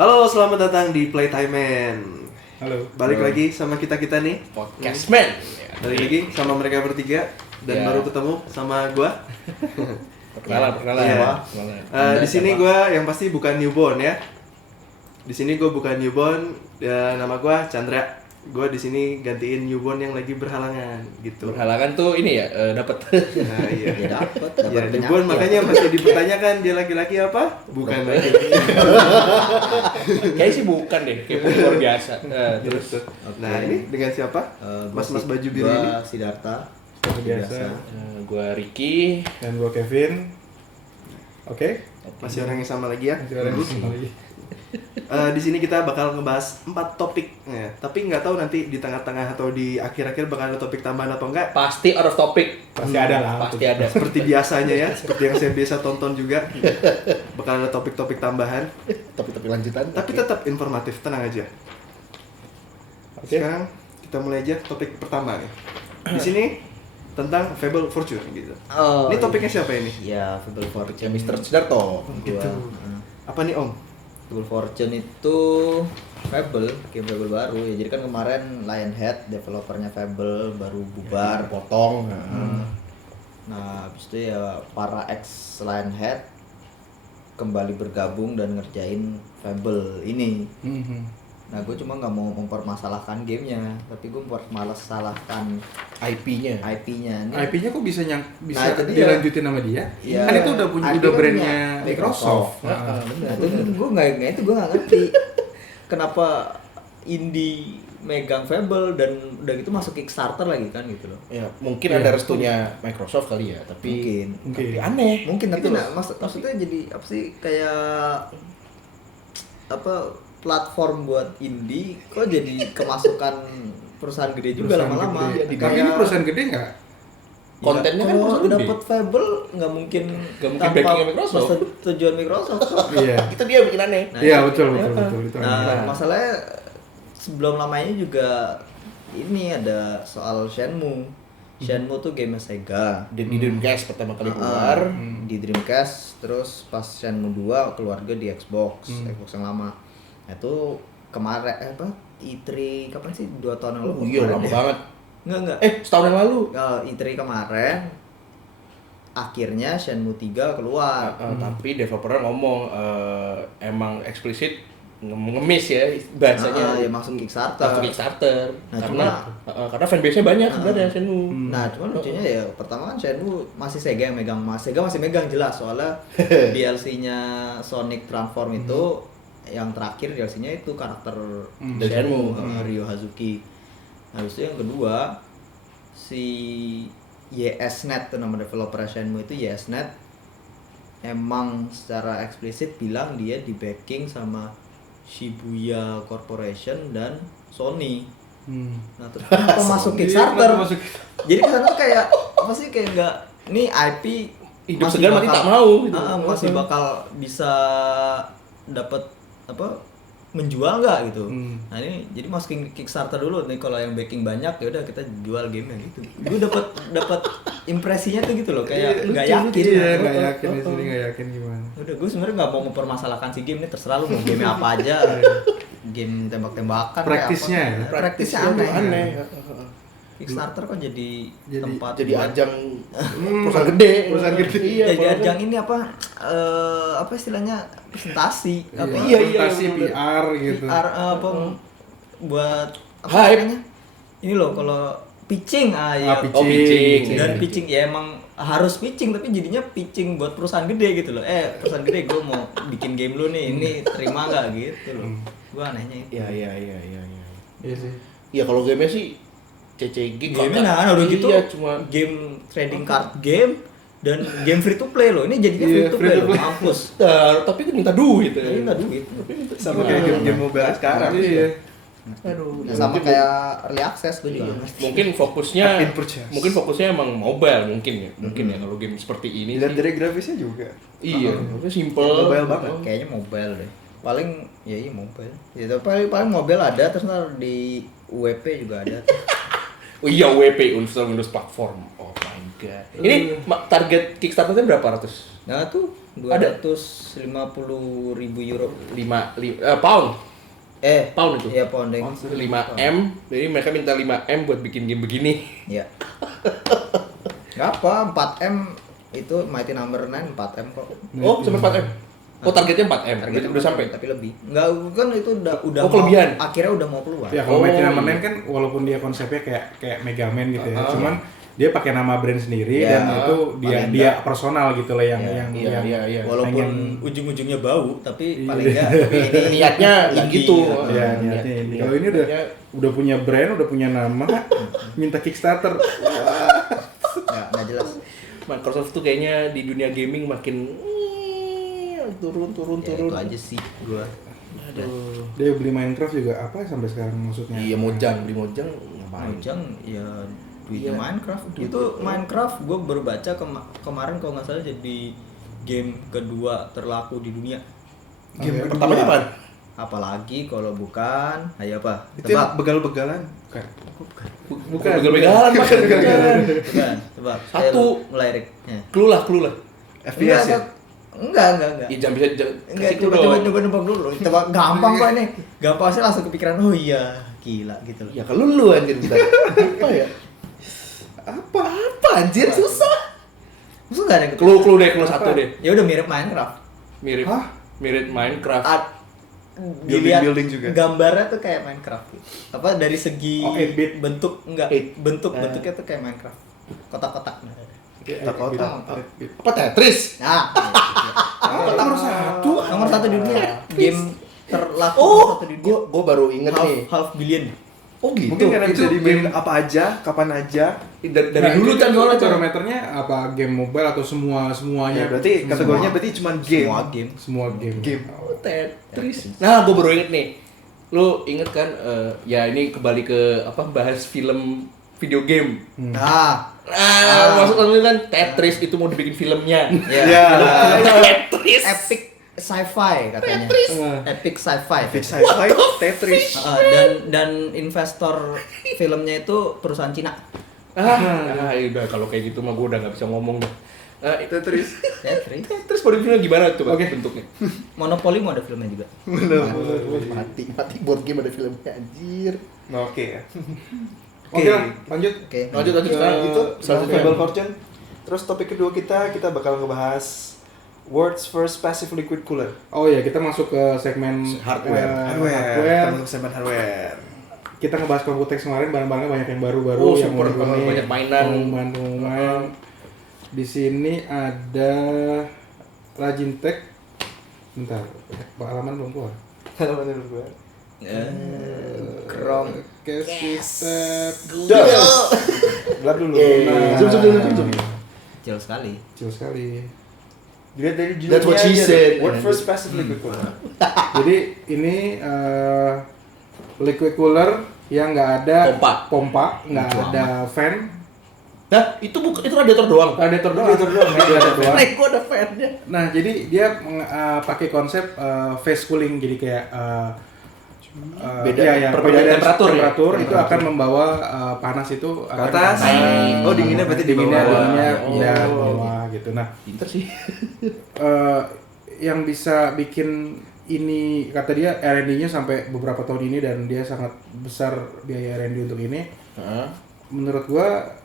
Halo, selamat datang di Playtime Man. Halo. Balik lagi sama kita nih, Podcast Man. balik lagi sama mereka bertiga dan Ya. baru ketemu sama gua. Perkenalan. Iya. Anda Di sini siapa? gua yang pasti bukan newborn ya. Di sini gua bukan newborn, ya, nama gua Chandra. Gua di sini gantiin newborn yang lagi berhalangan gitu. Berhalangan tuh ini ya dapat. Nah, iya. Ya dapat Ya, newborn makanya masih dipertanyakan dia laki-laki apa? Bukan lagi. Kayaknya sih bukan deh, kayak luar biasa. Terus Nah, ini dengan siapa? Mas-mas baju biru ini. Gua Siddhartha. Seperti biasa. gua Ricky. Dan gua Kevin. Oke. Masih orang yang sama lagi ya. Masih ada yang sama lagi. Di sini kita bakal ngebahas 4 topik ya. Tapi nggak tahu nanti di tengah-tengah atau di akhir-akhir bakal ada topik tambahan atau enggak. Pasti out of topic. Pasti ada lah. Pasti ada. Seperti biasanya ya, seperti yang saya biasa tonton juga. Bakal ada topik-topik tambahan, Topik-topik lanjutan. tapi tetap informatif, tenang aja. Oke. Sekarang kita mulai aja topik pertama nih. Di sini tentang Fable Fortune gitu. Oh, Ini topiknya siapa ini? Ya, Fable Fortune. Mr. Sidarto. Gitu. Apa nih Om? Fable Fortune itu Fable, game Fable baru ya. Jadi kan kemarin Lionhead, developernya Fable baru bubar, Potong. Nah, habis itu ya para ex Lionhead kembali bergabung dan ngerjain Fable ini. Nah, gue cuma nggak mau mempermasalahkan gamenya, tapi gue mempermasalahkan IP-nya. IP-nya. IP-nya kok bisa Nah, itu dia. dilanjutin sama dia? Iya. Kan itu udah punya IP udah kan brandnya punya Microsoft. Nah, itu gue nggak ngerti kenapa indie megang Fable dan udah gitu masuk Kickstarter lagi kan gitu loh. Ya, mungkin Iya. ada restunya Microsoft kali ya, tapi Mungkin. tapi aneh. Mungkin tapi Gitu nah, loh. maksudnya jadi apa sih kayak apa platform buat indie kok jadi kemasukan perusahaan gede juga Perusahaan lama-lama. gede. Kayak- Tapi ini perusahaan gede nggak? Kontennya kan kalau perusahaan gede. dapat Fable nggak mungkin backingnya Microsoft. persetujuan Microsoft. Iya. Itu dia bikin aneh. Nah, Iya, itu- betul ya kan? itu. Nah, masalahnya sebelum lamanya juga ini ada soal Shenmue. Shenmue tuh game Sega. Di Dreamcast pertama kali keluar. Di Dreamcast, terus pas Shenmue 2 keluarga di Xbox yang lama. Nah, itu kemarin E3 kapan sih? 2 tahun yang lalu. Oh iya, kemarin lama ya? banget. Enggak. Setahun yang lalu. E3 kemarin akhirnya Shenmue 3 keluar. Tapi developernya ngomong emang eksplisit ngemis ya bahasanya. Ya masuk Kickstarter. Masuk Kickstarter. Nah, karena fanbase-nya banyak sebenarnya Shenmue. Nah, cuman lucunya ya pertama kan Shenmue masih Sega yang megang, Sega masih megang jelas soalnya DLC-nya Sonic Transform itu yang terakhir DLC-nya itu karakter dari Shenmue, Shenmue. Ryo Hazuki. Nah, habis itu yang kedua si YesNet tuh nama developer Shenmue itu YesNet emang secara eksplisit bilang dia di backing sama Shibuya Corporation dan Sony. Nah, terus kenapa masuk Kickstarter? Jadi kesana tuh kayak apa sih kayak nggak ini IP Hidup masih segan mati bakal- tak mau gitu. masih bakal bisa dapat apa menjual nggak gitu. Nah, ini jadi masukin Kickstarter dulu nih kalau yang backing banyak ya udah kita jual game gitu. Gue dapat impresinya tuh gitu loh kayak nggak yakin. Iya, nggak yakin di sini, nggak yakin gimana. Udah gue sebenarnya nggak mau mempermasalahkan si game ini, terserah lu mau game apa aja. Game tembak-tembakan kayak Praktisnya apa. ya? Praktisnya Praktisnya aneh. aneh. Kickstarter kok jadi tempat Jadi buat- ajang perusahaan gede. Perusahaan gede. Iya, jadi ajang ini apa istilahnya presentasi apa Iya, Presentasi bener. PR gitu. PR, apa buat apa Hype. namanya? Ini loh kalau pitching ya. pitching. Oh, pitching. Dan pitching ya emang harus pitching tapi jadinya pitching buat perusahaan gede gitu loh. Perusahaan gede gue mau bikin game lu nih, ini terima nggak gitu loh. Gue anehnya itu. Iya. Iya sih. Ya kalau game sih CCG Game nah udah gitu Iya, cuma game trading card game dan game free to play loh. Ini jadinya Iya, free to free play to loh. play. Mampus. tapi kan minta duit ya. Ini nggak duit. Sama kayak game-game mobile sekarang. Iya. Aduh. Ya, sama kayak early access gue juga. Mungkin fokusnya In purchase. mungkin fokusnya emang mobile mungkin ya. Mungkin ya kalau game seperti ini Dilihat sih. dari grafisnya juga. Iya, maksudnya simple. Mobile banget. Kayaknya mobile deh. Paling ya iya mobile. Ya paling mobile ada terus ntar di WP juga ada. Oh iya, WP Windows platform. Oh my god. Ini target Kickstarter-nya berapa ratus? Nah tuh 250.000 euro. 5 pound. Pound itu. Iya, pound deh. 5M. Jadi mereka minta 5M buat bikin game begini. Ya. Gak apa, 4M itu Mighty Number 9 4M kok. Oh, sampai 4M. Oh, targetnya 4M. Targetnya Udah sampai. tapi lebih. Enggak kan itu udah Oh, kelebihan. Akhirnya udah mau keluar. Ya kalau Oh, Mighty Number iya. 9 kan walaupun dia konsepnya kayak Mega Man gitu ya, cuman dia pakai nama brand sendiri Ya, dan itu paling dia enggak. personal gitu loh yang Iya. Walaupun pengen- ujung-ujungnya bau, tapi Iya. paling enggak tapi ini Niatnya nggak gitu. ya niatnya ini. Kalau ini udah punya brand, udah punya nama, minta Kickstarter. enggak jelas. Microsoft tuh kayaknya di dunia gaming makin turun. Ya, itu aja sih gua. Aduh. Dia beli Minecraft juga apa sampai sekarang maksudnya? Iya, beli Mojang ngapain? Mojang ya duitnya Iya. Minecraft. Itu Minecraft gua baru baca kemarin kalau nggak salah jadi game kedua terlaku di dunia. Game Oke. Pertamanya apaan? Apalagi kalau bukan, ayo apa? Itu yang Tebak. begal-begalan. Bukan. Begal-begalan, bukan. Bukan, tebak. Satu. Mulai Rick. Ya. Clue lah. FPS ya. Enggak. Iya, jangan bisa Enggak, kasih clue dong. coba nebak dulu. Tebak gampang kok ini. Gampang sih langsung kepikiran, oh iya, gila gitu loh. Ya kalau lu anjir kita. Apa ya? Apa anjir susah. Maksudnya enggak ada yang Clue deh, clue satu deh. Ya udah mirip Minecraft. Mirip Hah? mirip Minecraft. Dilihat Building juga. gambarnya tuh kayak Minecraft. Apa dari segi Oh, 8-bit. bentuk enggak? Bentuknya tuh kayak Minecraft. Kotak-kotak. Kotak-kotak. Apa Tetris? Nah, Nomor satu. nomor satu di dunia. Game terlaku Oh, nomor satu di dunia. gua baru inget nih. Half billion. Oh gitu. Mungkin karena bisa Itu dimainin game- apa aja, kapan aja. dari Nah, dulu itu kan soalnya cara parameternya apa game mobile atau semuanya? Ya berarti kategorinya berarti cuma game. Semua game. semua game. Game. Tetris. Nah, gua baru inget nih. Lu inget kan ya ini kembali ke apa bahas film video game. Nah, Maksud lu kan Tetris itu mau dibikin filmnya. ya. Ya. Tetris. Epic sci-fi katanya. Epic sci-fi. Epic sci-fi, Tetris. Dan investor filmnya itu perusahaan Cina. Ya udah kalau kayak gitu mah gua udah nggak bisa ngomong dah. Tetris. Tetris. Tetris pada filmnya gimana tuh Oke. bentuknya? Monopoly mau ada filmnya juga. Mati board game ada filmnya anjir. Oke ya. Oke lah, lanjut. Oke. Lanjut sekarang Itu selanjutnya. Fable Fortune. Terus topik kedua kita bakal ngebahas world's first passive liquid cooler. Oh ya, kita masuk ke segmen Hardware. Kita masuk segmen hardware. Kita ngebahas Computex kemarin, barang-barangnya banyak yang baru-baru Oh, yang super, unik-unik, banyak mainan. pengumuman. Di sini ada Logitech. Bentar, halaman belum keluar. Halaman dulu gua. Chrome. Oke, system. Gelap dulu. Nah, Zoom. Kecil sekali. kecil sekali. Dilihat dari judulnya. That's what she aja, said. World first passive liquid cooler. Jadi ini liquid cooler yang nggak ada pompa, nggak ada fan, Nah, itu radiator doang. radiator doang. Radiator doang, Radiator doang. Gua ada fan-nya. Nah, jadi dia pakai konsep phase cooling, jadi kayak Beda- ya, perbedaan temperatur ya? itu akan membawa panas itu Ke akan atas. naik. Oh, dinginnya berarti di dinginnya bawah. dinginnya Oh. pindah ke bawah gitu. Nah, Pinter sih. yang bisa bikin ini kata dia R&D-nya sampai beberapa tahun ini dan dia sangat besar biaya R&D untuk ini. Menurut gua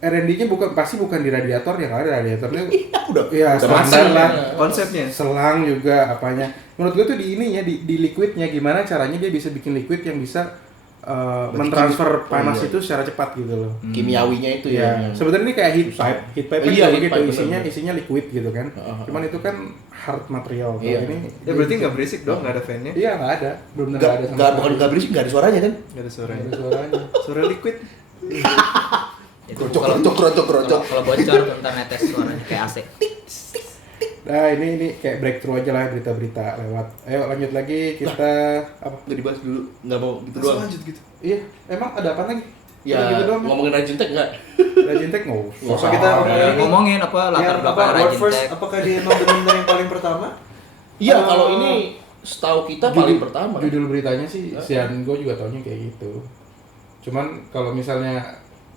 R&D-nya pasti bukan di radiator, yang ada radiatornya Udah. ya udah standar matang lah. Konsepnya. Selang juga apanya. Menurut gua tuh di ininya di liquidnya gimana caranya dia bisa bikin liquid yang bisa mentransfer panas itu secara cepat gitu loh. Kimiawinya itu ya. Ya, sebenarnya ini kayak heat pipe kan Iya, juga heat gitu, pipe, isinya bener. isinya liquid gitu kan. Cuman itu kan hard material. Kalau Iya. ini Ya berarti nggak berisik dong, nggak ada fan-nya. Iya, nggak ada. Belum Enggak ada sama enggak sekali. bukan enggak berisik, enggak ada suaranya kan? Nggak ada suaranya. Nggak ada suaranya. Suara liquid. Itu kalau bocor ntar netes suaranya kayak AC. Nah, ini kayak breakthrough aja lah berita-berita lewat. Ayo lanjut lagi kita apa? Enggak dibahas dulu. Enggak mau gitu Langsung doang. lanjut gitu. Iya, emang ada apa lagi? Ya, Udah gitu doang. ngomongin Rajintek enggak? Logitech nggak usah. Apa kita Ngomongin apa latar yang apa belakang world Rajin first? Tech. Apakah dia emang benar-benar yang paling pertama? Iya, kalau ini setahu kita paling pertama. Judul beritanya sih, sian gue juga taunya kayak gitu. Cuman kalau misalnya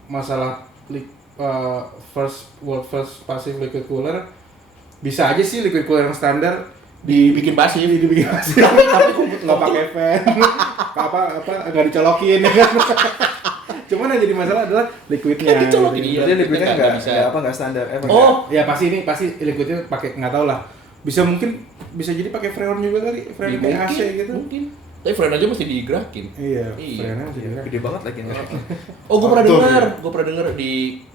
masalah world first passive liquid cooler, bisa aja sih liquid cooler yang standar Dibikin pasif. dibikin Tapi nggak pakai fan, apa nggak dicolokin ya kan. Cuman yang jadi masalah adalah liquidnya. Kan dicolokin, iya. Berarti liquidnya Nggak nggak bisa. apa nggak standar. Oh, Ya pasti liquidnya pakai nggak tahu lah. Bisa jadi pakai freon juga kali, freon kayak AC gitu. Mungkin. Tapi freon aja mesti digerakin. Iya, Iya. freonnya masih gerak. Gede banget lagi. Oh, gue pernah Tuh, dengar. iya. Gue pernah dengar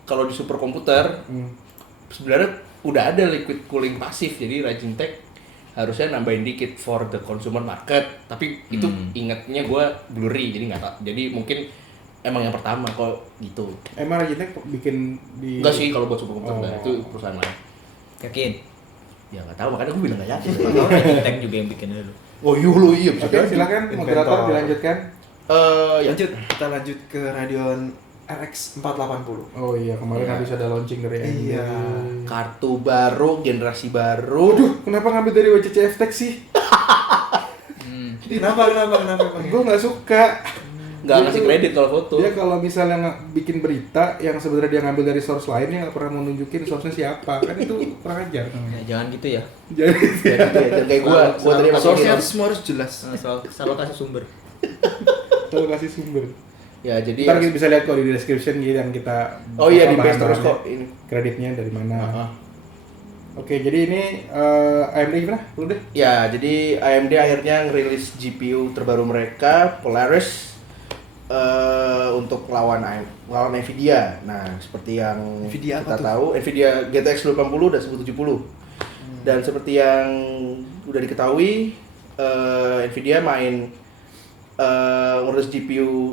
kalau di superkomputer sebenarnya udah ada liquid cooling pasif. Jadi Rajin Tech harusnya nambahin dikit for the consumer market. Tapi itu ingatnya gue blurry, jadi nggak tahu. Jadi mungkin emang yang pertama kok gitu. Emang Rajintek bikin di Enggak sih kalau buat superkomputer Oh. enggak. Itu perusahaan lain. Yakin? Ya nggak tahu, makanya gue bilang nggak yakin. Kalau Rajintek juga yang bikin dulu. Oh iya bisa Oke, jadi. silakan moderator Inventor. dilanjutkan. Ya Lanjut, kita lanjut ke Radeon RX 480. Oh iya, kemarin Iya. habis ada launching dari AMD. Iya. kartu baru, generasi baru. Waduh, kenapa ngambil dari WCCF Tech sih? Kenapa? Gue nggak suka. Nggak ngasih kredit kalau foto. Dia kalau misalnya bikin berita yang sebenarnya dia ngambil dari source lain, dia nggak pernah mau nunjukin source-nya siapa. Kan itu kurang ajar. Ya, jangan gitu ya. Jadi Ya, gitu ya. Jangan kayak gua tadi masih Source-nya gitu. semua harus jelas. Selalu kasih sumber. kalau kasih sumber. Ya jadi Ntar kita bisa lihat kok di description gitu yang kita oh iya di bahan-bahannya. base terus kok ini. Kreditnya dari mana. Heeh. Oke, jadi ini AMD gimana? Lu deh. Ya, jadi AMD akhirnya ngerilis GPU terbaru mereka, Polaris, untuk lawan Nvidia. Nah, seperti yang Nvidia kita apa tuh? tahu, Nvidia GTX 1080 dan 1070. Dan seperti yang udah diketahui, Nvidia ngurus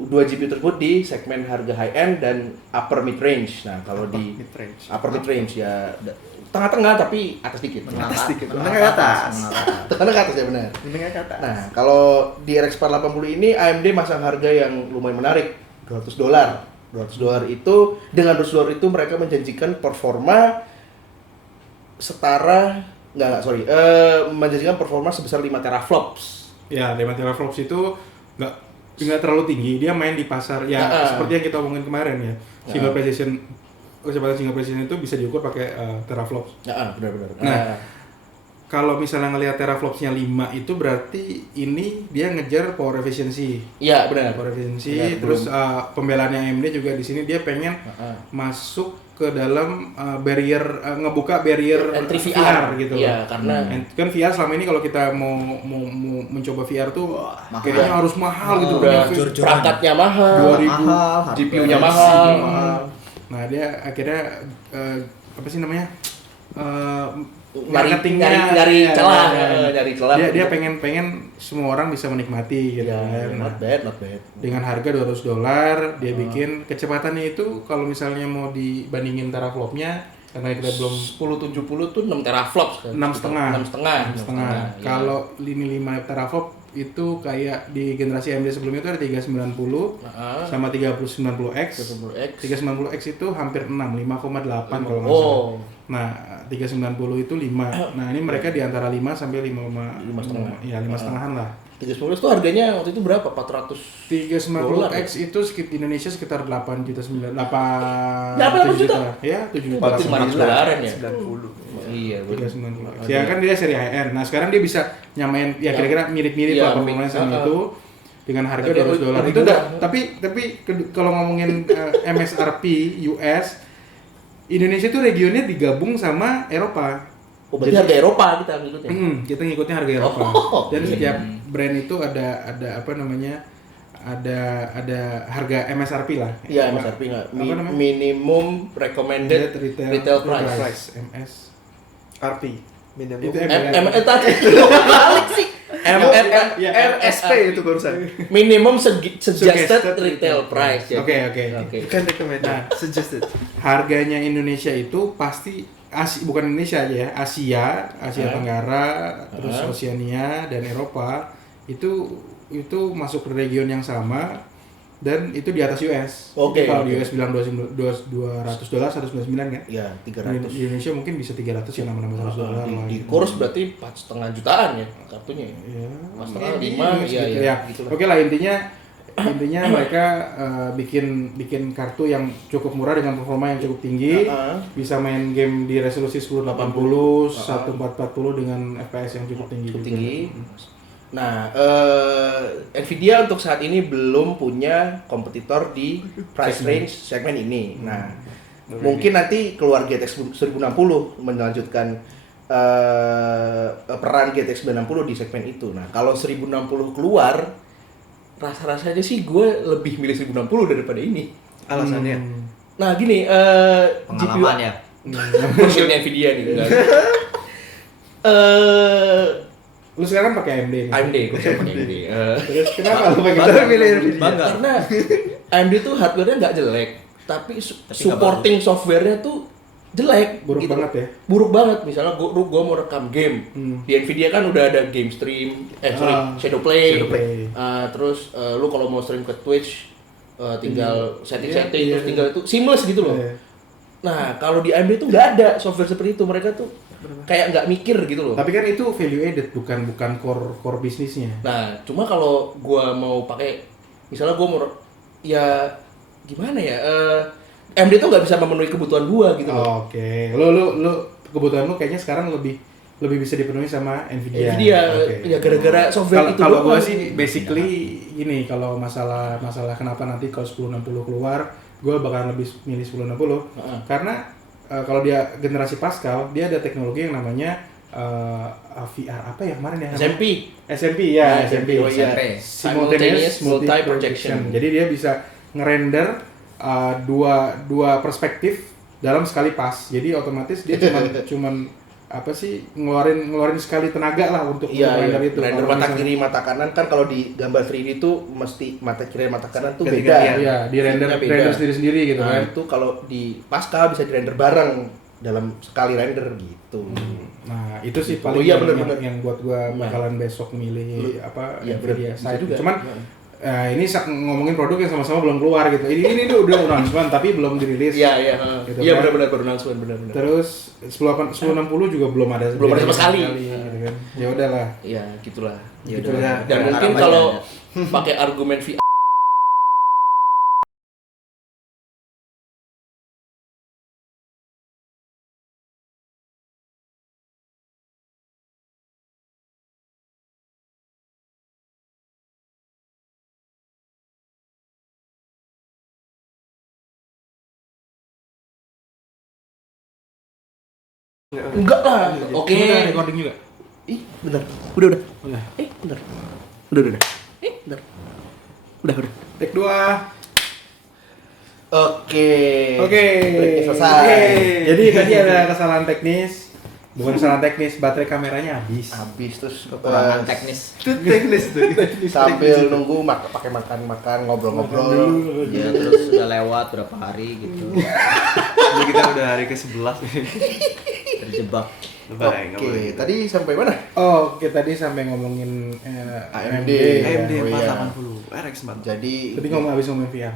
dua GPU tersebut di segmen harga high end dan upper mid range. Nah, kalau di Mid-range. upper mid range ya tengah-tengah tapi atas dikit. Atas dikit. Menengah Menengah ke atas. Tengah ke atas ya benar. Menengah ke atas. Nah, kalau di RX 480 ini AMD masang harga yang lumayan menarik, $200. $200 itu dengan $200 itu mereka menjanjikan performa menjanjikan performa sebesar 5 teraflops. Ya, 5 teraflops itu nggak terlalu tinggi. Dia main di pasar ya seperti yang kita omongin kemarin ya. Single precision kecepatan single precision itu bisa diukur pakai teraflops. Benar-benar. Nah, kalau misalnya ngelihat teraflopsnya 5 itu berarti ini dia ngejar power efficiency. Iya, benar. Power efficiency, Benar, terus pembelaannya AMD juga di sini dia pengen masuk ke dalam ngebuka barrier Entry VR gitu iya, loh. karena Kan VR selama ini kalau kita mau mencoba VR tuh Mahal. kayaknya harus mahal gitu udah punya perangkatnya mahal, 2000. Mahal, GPU-nya hardware. mahal. Nah, dia akhirnya apa sih namanya? Nyari Marketingnya nyari ya, celah, ya. nyari celah. Dia pengen semua orang bisa menikmati gitu Ya, kan. Nah, not bad. dengan harga $200 dia bikin kecepatannya itu kalau misalnya mau dibandingin teraflopnya karena kita belum 1070 tuh 6 teraflops kan. 6,5. 6,5. Ya. Kalau ini 5 teraflop itu kayak di generasi AMD sebelumnya itu ada 390 sama 3090X. 30X. 390X itu hampir 6, 5,8 kalau nggak salah. Oh. Nah, 390 itu 5. Nah, ini mereka di antara 5 sampai 5,5. Ya, 5,5-an lah. 390 itu harganya waktu itu berapa? 400. 390X itu di Indonesia sekitar 8 juta 9 8 8 7 juta? Ya, 7 juta. Berarti $500 ya? 90. Iya, betul. 390X. Ya kan dia seri high end. Nah, sekarang dia bisa nyamain ya kira-kira mirip-mirip Ya, lah performanya sama itu dengan harga Tapi $200 lebih itu murah. tapi kalau ngomongin MSRP US Indonesia tuh regionnya digabung sama Eropa. Oh, berarti harga Eropa kita ngikutnya. Kita ngikutnya harga Eropa. Oh, Dan iya. setiap brand itu ada apa namanya? Ada harga MSRP lah. Iya, MSRP nggak. Apa namanya? Minimum recommended retail price. RP. Minimum. Itu tadi balik sih. Ya, MSP itu barusan. minimum suggested Suggested retail price. Ya. Oke. Bukan recommended. Suggested. Harganya Indonesia itu pasti bukan Indonesia aja ya, Asia Tenggara, terus Oceania dan Eropa itu masuk ke region yang sama dan itu di atas US. Oke, Kalau oke. di US bilang $200 $199 kan? Ya, Di 300. Indonesia mungkin bisa 300 ya nambah $100 lah. Di kurs berarti 4,5 jutaan ya kartunya. Ya, 4,5, 5, ini iya, segitu iya, ya. gitulah. Oke lah intinya intinya mereka bikin kartu yang cukup murah dengan performa yang cukup tinggi, bisa main game di resolusi 1080, 1440 dengan FPS yang cukup tinggi. Nah, Nvidia untuk saat ini belum punya kompetitor di price range segmen ini. Nah, mungkin nanti keluar GTX 1060 melanjutkan peran GTX 960 di segmen itu. Nah, kalau 1060 keluar, rasa-rasanya sih gue lebih milih 1060 daripada ini. Alasannya? Nah, gini, Pengalaman ya. versionnya Nvidia nih kan. Lu sekarang pakai AMD nih? AMD, gue pakai AMD. Terus kenapa lu pakai Bangga. milih Nvidia? Bangga. Karena AMD tuh hardware-nya nggak jelek, tapi supporting software-nya tuh jelek. Buruk banget ya? Buruk banget. Misalnya gua mau rekam game di Nvidia kan udah ada game stream, Shadowplay. Terus lu kalau mau stream ke Twitch tinggal setting-setting terus tinggal itu seamless gitu loh. Nah kalau di AMD tuh nggak ada software seperti itu. Mereka tuh kayak nggak mikir gitu loh. Tapi kan itu value added, bukan core bisnisnya. Nah, cuma kalau gua mau pakai, misalnya gua mau, ya gimana ya? AMD tuh nggak bisa memenuhi kebutuhan gua gitu loh. Oke. Lu kebutuhan lu kayaknya sekarang lebih bisa dipenuhi sama Nvidia. Ya gara-gara software itu. Kalau gua doang. sih basically gini, kalau masalah kenapa nanti kalau 1060 keluar, gua bakalan lebih milih 1060 karena kalau dia generasi Pascal, dia ada teknologi yang namanya VR apa ya kemarin ya? SMP ya, SMP. Oh iya. Simultaneous multi projection. Jadi dia bisa ngerender dua perspektif dalam sekali pas. Jadi otomatis dia cuman apa sih ngeluarin sekali tenaga lah untuk render itu. Render Kalau mata misalnya- kiri, mata kanan kan kalau di gambar 3D tuh mesti mata kiri dan mata kanan tuh beda. Ganti-gantian. Iya, di render Beda. sendiri gitu Nah, kan. itu kalau di Pascal bisa di render bareng dalam sekali render gitu. Nah, itu sih Oh paling iya, yang- bener-bener. yang buat gua bakalan besok milih apa Iya, Nvidia bener. side. Itu juga. Cuman ini ngomongin produk yang sama-sama belum keluar gitu. Ini udah announcement tapi belum dirilis. Iya, Gitu iya kan. benar-benar baru announcement benar-benar. Terus 1060 juga belum ada sama sekali. gitu kan. Ya udahlah. Ya, gitulah. Ya Gitu udah. ya. Dan mungkin Harapannya kalau ada. pakai argumen VR enggak lah. Oke. Udah recording juga. Ih, bentar. Udah. Udah. Bentar. Udah. Bentar. Udah. Take 2. Oke. Breaknya selesai. Oke. Jadi tadi ada kesalahan teknis. Bukan kesalahan teknis, baterai kameranya habis. Habis terus Kekurangan teknis. Itu teknis tuh. sambil nunggu pakai makan ngobrol-ngobrol. Ya terus udah lewat berapa hari gitu. Jadi kita udah hari ke-11 nih. Terjebak. Lebay, nggak boleh Oke, gitu. tadi sampai mana? Oh, oke tadi sampai ngomongin AMD. AMD Oh, iya. 480 RX 4. Jadi Tapi habis ngomongin VR.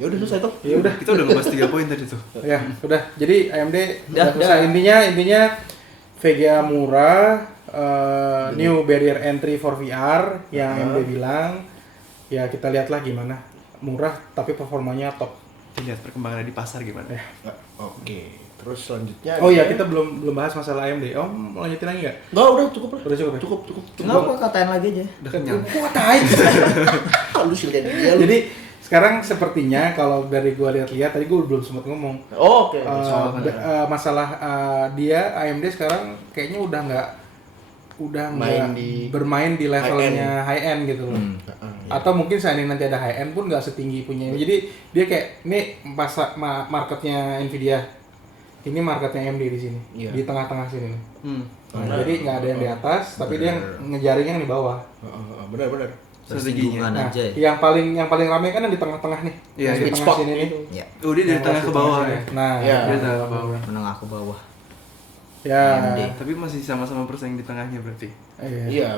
Ya udah selesai tuh. Ya udah. Kita udah ngebahas 3 poin tadi tuh. Ya, udah. Jadi AMD udah Dah, selesai. dah. Intinya VGA murah, new barrier entry for VR yang AMD bilang. Ya kita lihatlah gimana. Murah tapi performanya top. Lihat perkembangannya di pasar gimana. Ya. Oke. Terus selanjutnya Oh iya, kita belum bahas masalah AMD. Oh, mau lanjutin lagi nggak? Enggak, udah cukup lah. Udah cukup ya? Cukup. Kenapa katain lagi aja? Udah kenyang. Kok tai? Kalau sih jadi. Jadi sekarang sepertinya kalau dari gua lihat-lihat tadi gua belum sempat ngomong. Oh, oke. Masalah dia AMD sekarang kayaknya udah nggak bermain di levelnya high end gitu loh. Atau mungkin seandainya nanti ada high end pun nggak setinggi punya. Jadi dia kayak ini marketnya Nvidia, ini marketnya AMD di sini, Iya. di tengah-tengah sini. Benar. Jadi nggak ada yang di atas, tapi dia ngejaringnya yang di bawah. Benar. Strateginya. Nah, aja ya. yang paling ramai kan yang di tengah-tengah nih. Iya, Yang di sweet tengah spot. sini nih. Ya, Oh, dia dari Yang tengah pasti ke bawah sini. ya. Nah, Iya. Dari tengah ke bawah. menengah ke bawah. ya. AMD. Tapi masih sama-sama persaing di tengahnya berarti. Iya. Iya,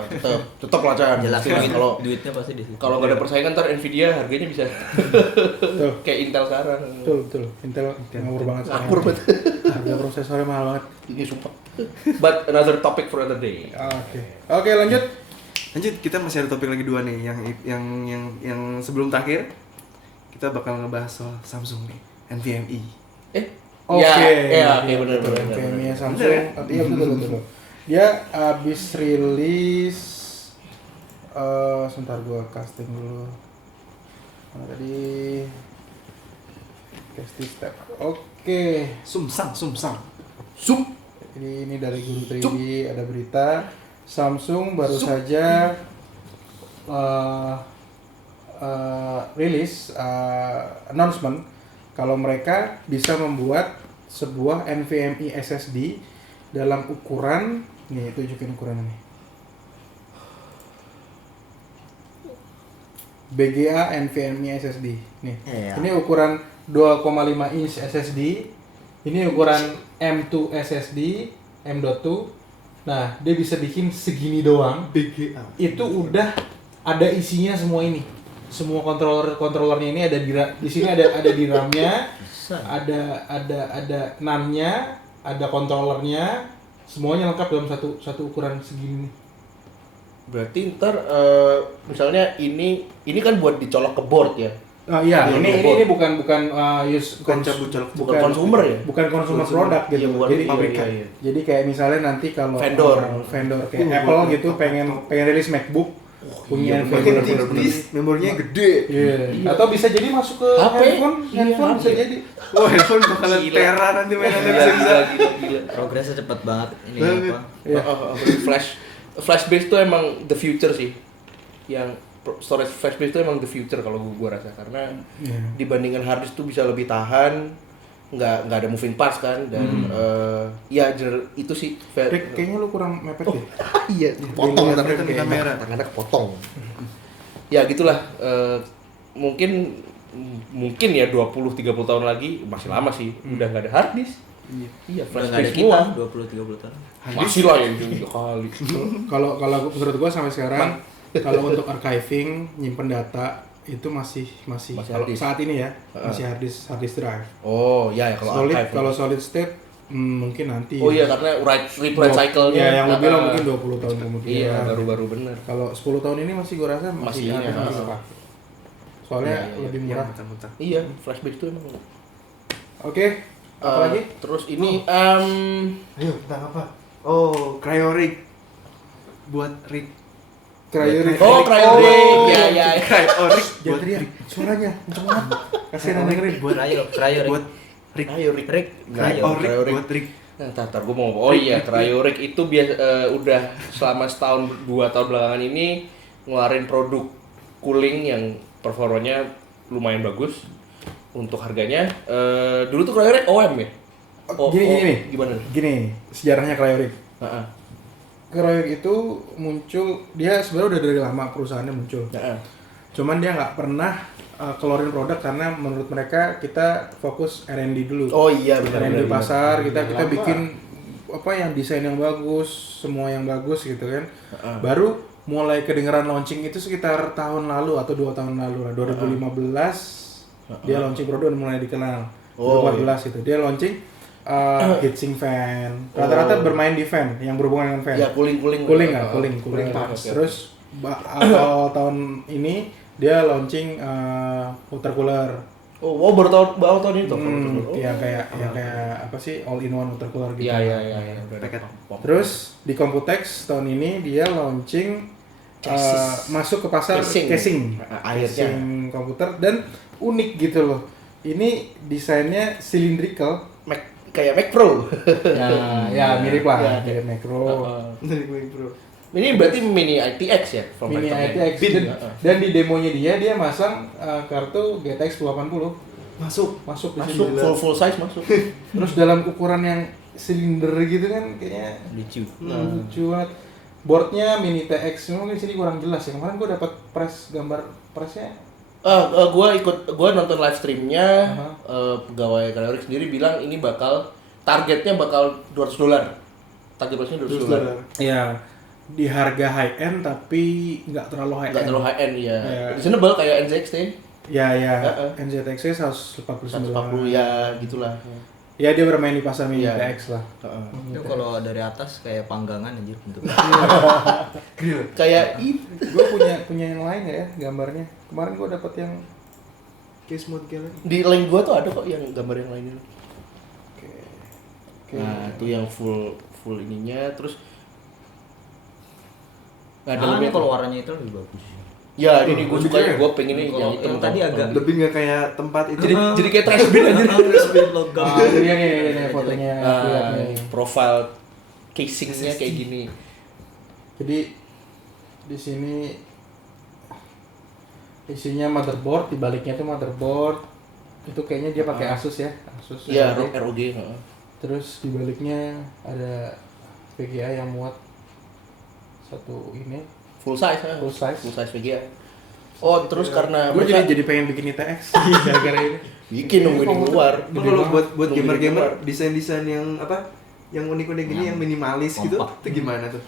tetap lah Chan. Jelas Pastilah duit, kalau duitnya pasti di situ. kalau nggak ada persaingan ntar Nvidia harganya bisa Betul. kayak Intel sekarang. Betul. Intel ngawur banget sekarang. Ngawur banget. Harga prosesornya mahal banget. Ini sumpah. But another topic for another day. Oke, lanjut. Lanjut, kita masih ada topik lagi 2 nih, yang sebelum terakhir kita bakal ngebahas soal Samsung nih, NVMe. Oke, benar. NVMe Samsung. Iya betul. Dia habis rilis sebentar gua casting dulu. Mana tadi? Casting step. Oke. Sumsang. Ini dari Guru 3D ada berita Samsung baru saja rilis announcement kalau mereka bisa membuat sebuah NVMe SSD dalam ukuran, nih tunjukin ukuran ini, BGA NVMe SSD nih. Iya. Ini ukuran 2,5 inch SSD, ini ukuran M2 SSD M.2. Nah, dia bisa bikin segini doang. BGA. Itu udah ada isinya semua ini. Semua kontrolernya ini ada di sini ada di RAM-nya, ada NAND-nya, ada kontrolernya, semuanya lengkap dalam satu ukuran segini. Berarti ntar misalnya ini kan buat dicolok ke board ya. Iya, ini bukan Bukan consumer ya? Bukan consumer product gitu. Iya, bukan Jadi pabrikan. Iya. Jadi kayak misalnya nanti kalau Vendor kayak Apple gitu pengen rilis MacBook punya Makin vendor tipis, memorinya gede. Iya. Atau bisa jadi masuk ke HP. handphone bisa HP. jadi. Wah, handphone bakalan Gila. tera nanti mainannya Gila. bisa. Progresnya cepat banget ini Banget. apa? Iya. Flash base itu emang the future sih. Yang storage flash base itu emang the future kalau gua rasa, karena Iya. dibandingkan hard disk tuh bisa lebih tahan, nggak ada moving parts kan, dan itu sih Rick, kayaknya lu kurang mepet deh. iya Potong Dilihat ternyata di kayaknya. kamera. tangannya kepotong. Ya gitulah, mungkin ya 20-30 tahun lagi, masih lama sih, udah nggak ada hard disk. Iya, Udah flash nggak ada base kita semua. 20-30 tahun. Masih lah yang 3 kali. Kalau menurut gua sampai sekarang kalau untuk archiving, nyimpen data itu masih kalau hard disk. saat ini ya masih hard disk drive. Oh ya kalau Solid archive. kalau solid state mungkin nanti. Oh iya, karena replay cycle-nya. Ya yang lu bilang Ah, mungkin 20 tahun kemudian. Iya, baru-baru bener. Kalau 10 tahun ini masih gua rasa masih Masih hard disk ini, masih kepake. Soalnya Iya, lebih Yang murah. mentah-mentah. Iya, flashback itu emang. Oke, apa lagi? Terus ini Ayo, tentang apa? Oh, cryo-rig. Buat rig. Cryo-rig. cryo-rig. Ya. Cryo-rig Jangan buat teriak, suaranya kenceng banget. Kasihan yang dengerin. buat Cryo-rig. buat rig. Cryo-rig. Cryo-rig buat rig. Nah, tar gue mau ngomong. Oh iya, cryo-rig itu udah selama setahun 2 tahun belakangan ini ngeluarin produk cooling yang performanya lumayan bagus untuk harganya. Dulu tuh cryo-rig OM ya. Gini. Gimana? Gini, sejarahnya cryo-rig. Heeh. Cryo-rig itu muncul, dia sebenarnya udah dari lama perusahaannya muncul. Cuman dia nggak pernah keluarin produk karena menurut mereka kita fokus R&D dulu. Oh iya, benar. R&D pasar, kita bikin apa yang desain yang bagus, semua yang bagus gitu kan. Baru mulai kedengeran launching itu sekitar tahun lalu atau 2 tahun lalu lah, 2015 dia launching produk dan mulai dikenal. 2014 itu dia launching heatsink fan. Rata-rata bermain di fan yang berhubungan dengan fan. Ya, cooling Parts. Terus awal tahun ini dia launching water cooler. Oh, baru tahun ini tuh. Yang kayak apa sih, all in one water cooler gitu. Iya. Paket. Terus di Computex tahun ini dia launching masuk ke pasar casing komputer dan unik gitu loh. Ini desainnya cylindrical. Kayak Mac Pro. Ya mirip lah, Ya. mirip Mac Pro. Dari gue, bro. Ini berarti mini ITX ya? Form Mini factor-nya? ITX dan di demonya dia masang kartu GTX 1080 masuk di sini. full size masuk. Terus dalam ukuran yang silinder gitu kan kayaknya Lucu. lucu banget. Boardnya mini TX, mungkin sini kurang jelas ya. Kemarin gua dapat gambar pressnya. Gua nonton live streamnya, pegawai cryo-rig sendiri bilang ini targetnya bakal $200. Target price-nya $200. Iya, di harga high end tapi nggak terlalu high Nggak end. terlalu high end ya. Iya. Reasonable kayak NZXT. Ya, NZXT 149. 140 ya gitulah. Ya dia bermain di pasar mini Iya. TX lah. Heeh. Itu kalau dari atas kayak panggangan anjir bentuknya. Kayak itu. Gue punya yang lain ya gambarnya. Kemarin gue dapet yang Case mode gallery. Di link gua tuh ada kok yang gambar yang lainnya. Oke. Nah, itu yang full ininya terus Nah, dalamnya ini tuh- kalau warnanya itu lebih bagus. Ya, ini gue lebih suka, keren. gue pengen ini Kalau yang itu yang tadi agak- Lebih nggak kayak tempat itu. jadi kayak trash bin aja. Speed logam. Ini fotonya aku lihat nih. Profile casingnya kayak gini. Jadi di sini isinya motherboard, di baliknya tuh motherboard. Itu kayaknya dia pakai Asus ya, Asus. Iya, ROG. ROG. heeh. Terus di baliknya ada VGA yang muat satu ini. Full size, Full size. full size VGA. Oh, terus karena Gue mereka jadi pengen bikin ITX gara-gara ini. bikin nungguin di luar. Itu kalau buat Nungguin di gamer-gamer luar. desain-desain yang apa? Yang unik-unik gini, yang minimalis gitu, kompak. itu gimana tuh?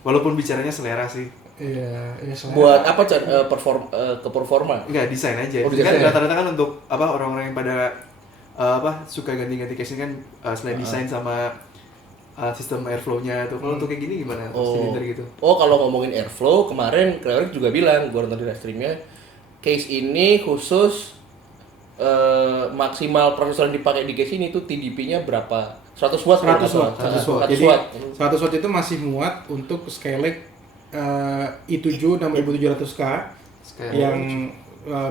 Walaupun bicaranya selera sih. Iya, selera. Buat apa Chan? Ke performa. Enggak, desain aja. Oh, desain Kan ya? rata-rata kan untuk apa orang-orang yang pada apa suka ganti-ganti casing kan selain desain sama sistem airflow-nya tuh. Kalau untuk kayak gini gimana? Silinder gitu. Oh, kalau ngomongin airflow, kemarin Cryoric juga bilang, gua nonton di live streamnya, case ini khusus maksimal prosesor yang dipakai di case ini tuh TDP-nya berapa? 100 watt. 100 watt, 100 watt. 100 Jadi watt. 100 watt itu masih muat untuk Skylake i7 6700K Skylake. yang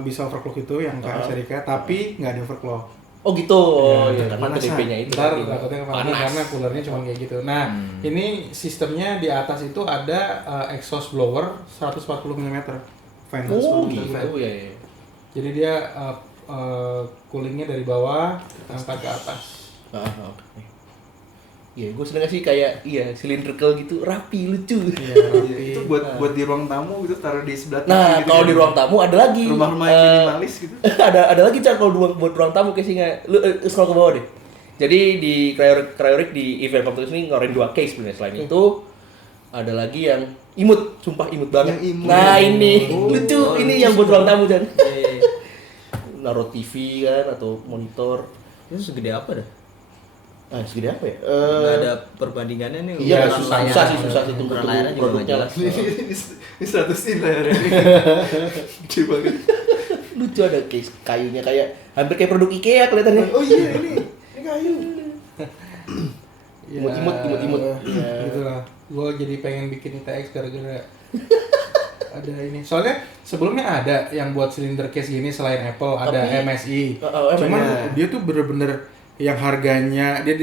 bisa overclock itu yang KS seri K, tapi nggak ada overclock. Oh gitu. Oh, Ya, ya, karena panasan. TDP-nya itu. Ntar tadi. takutnya panas karena coolernya cuma kayak gitu. Nah, ini sistemnya di atas itu ada exhaust blower 140 mm fan. Oh 140 gitu fan. ya. Ya. Jadi dia coolingnya dari bawah angkat ke atas. Oke. Iya, gue seneng sih kayak cylindrical gitu, rapi, lucu. Iya, Itu buat di ruang tamu gitu taruh di sebelah Nah, gitu kalau ya. di ruang tamu ada lagi. Rumah-rumah yang minimalis gitu. ada lagi Chan kalau buat ruang tamu casingnya. Lu scroll ke bawah deh. Jadi di Cryoric di event kompetisi ini ngeluarin 2 case sebenarnya. Selain itu ada lagi yang imut, sumpah imut banget. Yang imut. Nah, ini Oh, lucu, ini yang buat ruang tamu Chan. Iya. Naruh TV kan atau monitor. Itu segede apa dah? Ah, segede apa ya? Nggak ada perbandingannya nih. Iya, ukuran susah layar. sih, susah sih tunggu Ukuran layarnya juga nggak produknya lah. jelas. Ini 100 in lah ya. Gede banget. Lucu ada case kayunya kayak hampir kayak produk IKEA kelihatannya. Oh iya ini kayu. Ya, Imut. Iya. Gitu lah. Gue jadi pengen bikin ITX gara-gara ada ini. Soalnya sebelumnya ada yang buat silinder case gini selain Apple, ada Tapi- MSI. MSI. Cuman Ya. dia tuh bener-bener yang harganya dia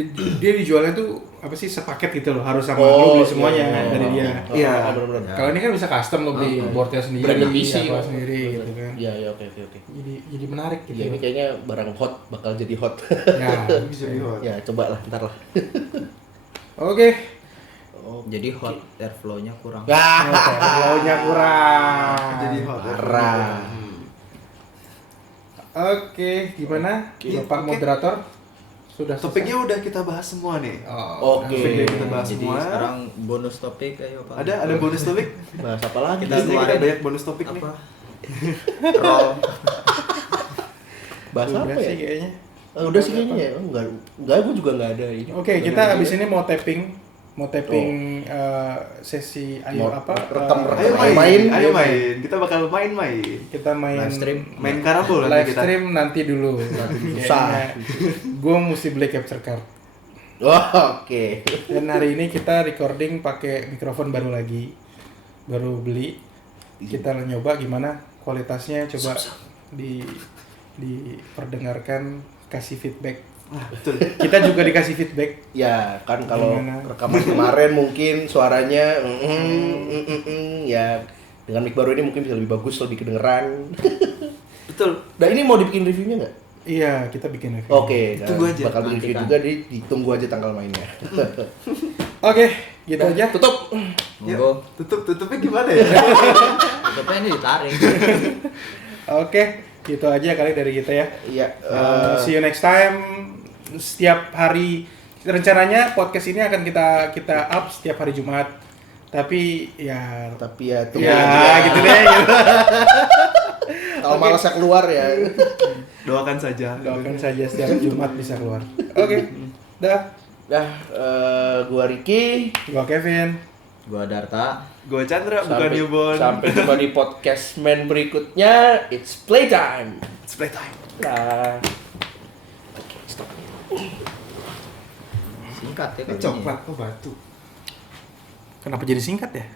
dijualnya tuh apa sih sepaket gitu loh, harus sama lo beli semuanya dari dia. Iya. benar-benar. Kalau ini kan bisa custom lo beli boardnya sendiri, Branded PC. apa sendiri gitu kan. Iya, oke. Jadi menarik gitu. Ya, ini kayaknya barang hot bakal jadi hot. Ya. Bisa dihot. Ya, coba lah, ntar lah. Oke. Jadi hot airflow-nya kurang. Flow-nya kurang. Jadi hot. Parah. Oke, gimana? Bapak Oke. moderator sudah Topiknya udah kita bahas semua nih. Oh, Oke. Topiknya kita bahas Jadi semua. sekarang bonus topik ayo Pak. Ada bonus topik. Bahas apa lagi? Kita Kita keluarin. banyak bonus topik nih. apa? Roll. Bahas udah apa sih ya? kayaknya. Udah sih kayaknya ya. Enggak, gue juga enggak ada ini. Oke, kita abis ini mau tapping sesi ayo Mau apa? rekam- Ayo main. Kita bakal main. Kita main Live stream. Main karambol live nanti kita. stream nanti dulu. susah. Gue mesti beli capture card. Oh, oke. Dan hari ini kita recording pakai mikrofon baru lagi, baru beli. Kita nyoba gimana kualitasnya, coba diperdengarkan, kasih feedback. Betul. Kita juga dikasih feedback. Ya, kan kalau Gimana? rekaman kemarin mungkin suaranya ya dengan mic baru ini mungkin bisa lebih bagus, lebih kedengeran. Betul. Nah, ini mau dibikin reviewnya nggak? Iya, kita bikin review. Oke, Tunggu aja. bakal bikin review Nantikan. juga, ditunggu aja tanggal mainnya. Oke, gitu aja. Tutup. Monggo. Tutupnya gimana ya? Tutupnya ini ditarik. Oke, gitu aja kali dari kita ya. Iya. See you next time. Setiap hari rencananya podcast ini akan kita up setiap hari Jumat. Tapi ya Tapi ya tunggu ya aja. gitu deh. Gitu. Kalau malasnya keluar ya. Doakan saja. Doakan saja setiap Jumat bisa keluar. Oke. Dah. Gua Ricky. Gua Kevin. Gua Darta. Gue Chandra, bukan Yubon. Sampai jumpa di podcast men berikutnya. It's playtime. It's playtime. Nah. Singkat ya kalau ini. Coklat kok batu. Kenapa jadi singkat ya?